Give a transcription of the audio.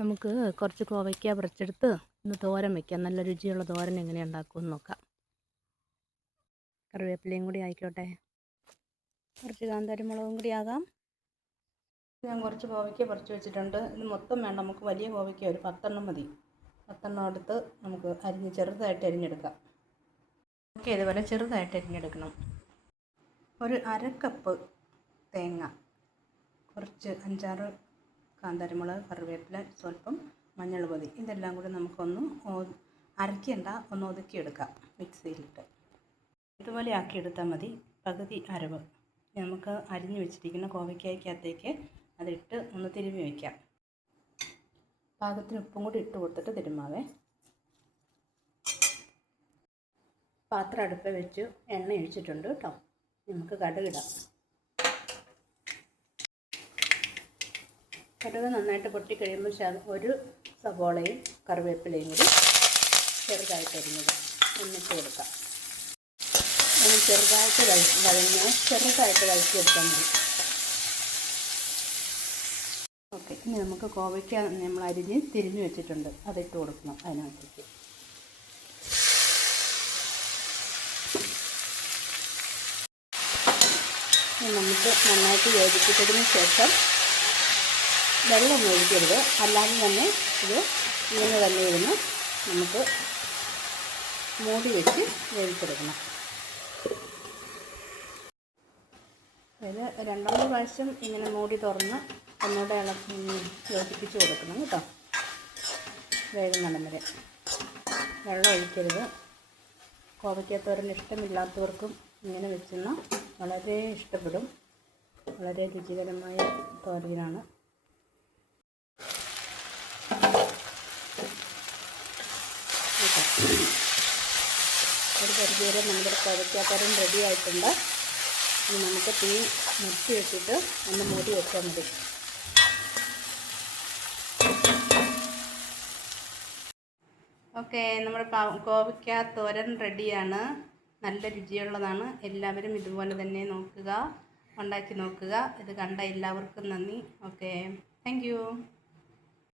നമുക്ക് കുറച്ച് കോവയ്ക്ക പറിച്ചെടുത്ത് ഒന്ന് തോരൻ വയ്ക്കാം. നല്ല രുചിയുള്ള തോരൻ എങ്ങനെ ഉണ്ടാക്കുമെന്ന് നോക്കാം. കറിവേപ്പിലയും കൂടി ആയിക്കോട്ടെ. കുറച്ച് കാന്താരിമുളകും കൂടി ആകാം. ഞാൻ കുറച്ച് കോവയ്ക്ക പറിച്ച് വെച്ചിട്ടുണ്ട്. ഇത് മൊത്തം വേണ്ട, നമുക്ക് വലിയ കോവയ്ക്ക ഒരു 10 മതി. 10 എടുത്ത് നമുക്ക് ചെറുതായിട്ട് അരിഞ്ഞെടുക്കാം. ഓക്കെ, ഇതുപോലെ ചെറുതായിട്ട് അരിഞ്ഞെടുക്കണം. ഒരു 1/2 കപ്പ് തേങ്ങ, കുറച്ച് 5-6 കാന്താരിമുളക്, കറിവേപ്പില, സ്വല്പം മഞ്ഞൾ പൊടി, ഇതെല്ലാം കൂടി നമുക്കൊന്ന് അരയ്ക്കേണ്ട, ഒന്ന് ഒതുക്കിയെടുക്കാം മിക്സിയിലിട്ട്. ഇതുപോലെ ആക്കിയെടുത്താൽ മതി. പകുതി അരവ് നമുക്ക് അരിഞ്ഞു വെച്ചിരിക്കുന്ന കോവയ്ക്കകത്തേക്ക് അതിട്ട് ഒന്ന് തിരുമ്മി വയ്ക്കാം. പാകത്തിന് ഉപ്പും കൂടി ഇട്ട് കൊടുത്തിട്ട് തിരുമ്മാവേ. പാത്രം അടുപ്പ് വെച്ച് എണ്ണ ഒഴിച്ചിട്ടുണ്ട് കേട്ടോ. നമുക്ക് കടുകിടാം. കടുക് നന്നായിട്ട് പൊട്ടിക്കഴിയുമ്പോൾ ഒരു സവോളയും കറിവേപ്പിലയും കൂടി ചെറുതായിട്ട് അരിഞ്ഞത് എന്നിട്ട് കൊടുക്കാം. ഒന്ന് ചെറുതായിട്ട് ചെറുതായിട്ട് വഴറ്റിയെടുത്താൽ മതി. ഓക്കെ, ഇനി നമുക്ക് കോവയ്ക്ക നമ്മൾ അരിഞ്ഞ് തിരിഞ്ഞു വെച്ചിട്ടുണ്ട്, അതിട്ട് കൊടുക്കണം അതിനകത്തേക്ക്. നമുക്ക് നന്നായിട്ട് യോജിപ്പിച്ചതിന് ശേഷം വെള്ളം ഒഴിക്കരുത്, അല്ലാതെ തന്നെ ഇത് ഇങ്ങനെ തന്നെ ഇരുന്ന് നമുക്ക് മൂടി വെച്ച് വേവിച്ചെടുക്കണം. അതായത് 2-3 പ്രാവശ്യം ഇങ്ങനെ മൂടി തുറന്ന് ഒന്നുകൂടെ യോജിപ്പിച്ച് കൊടുക്കണം കേട്ടോ. വേഗം വരെ വെള്ളം ഒഴിക്കരുത്. കോവയ്ക്കത്തോരൻ ഇഷ്ടമില്ലാത്തവർക്കും ഇങ്ങനെ വെച്ചെന്നാൽ വളരെ ഇഷ്ടപ്പെടും. വളരെ രുചികരമായ തോരനാണ്. ഒരു പരിധിവരെ നമ്മുടെ കോവയ്ക്കത്തോരൻ റെഡി ആയിട്ടുണ്ട്. ഇനി നമുക്ക് തീ നിർത്തി വെച്ചിട്ട് ഒന്ന് മൂടി വെച്ചാൽ മതി. ഓക്കെ, നമ്മുടെ കോവയ്ക്ക തോരൻ റെഡിയാണ്. നല്ല രുചിയുള്ളതാണ്. എല്ലാവരും ഇതുപോലെ തന്നെ ഉണ്ടാക്കി നോക്കുക. ഇത് കണ്ട എല്ലാവർക്കും നന്ദി. Okay, thank you.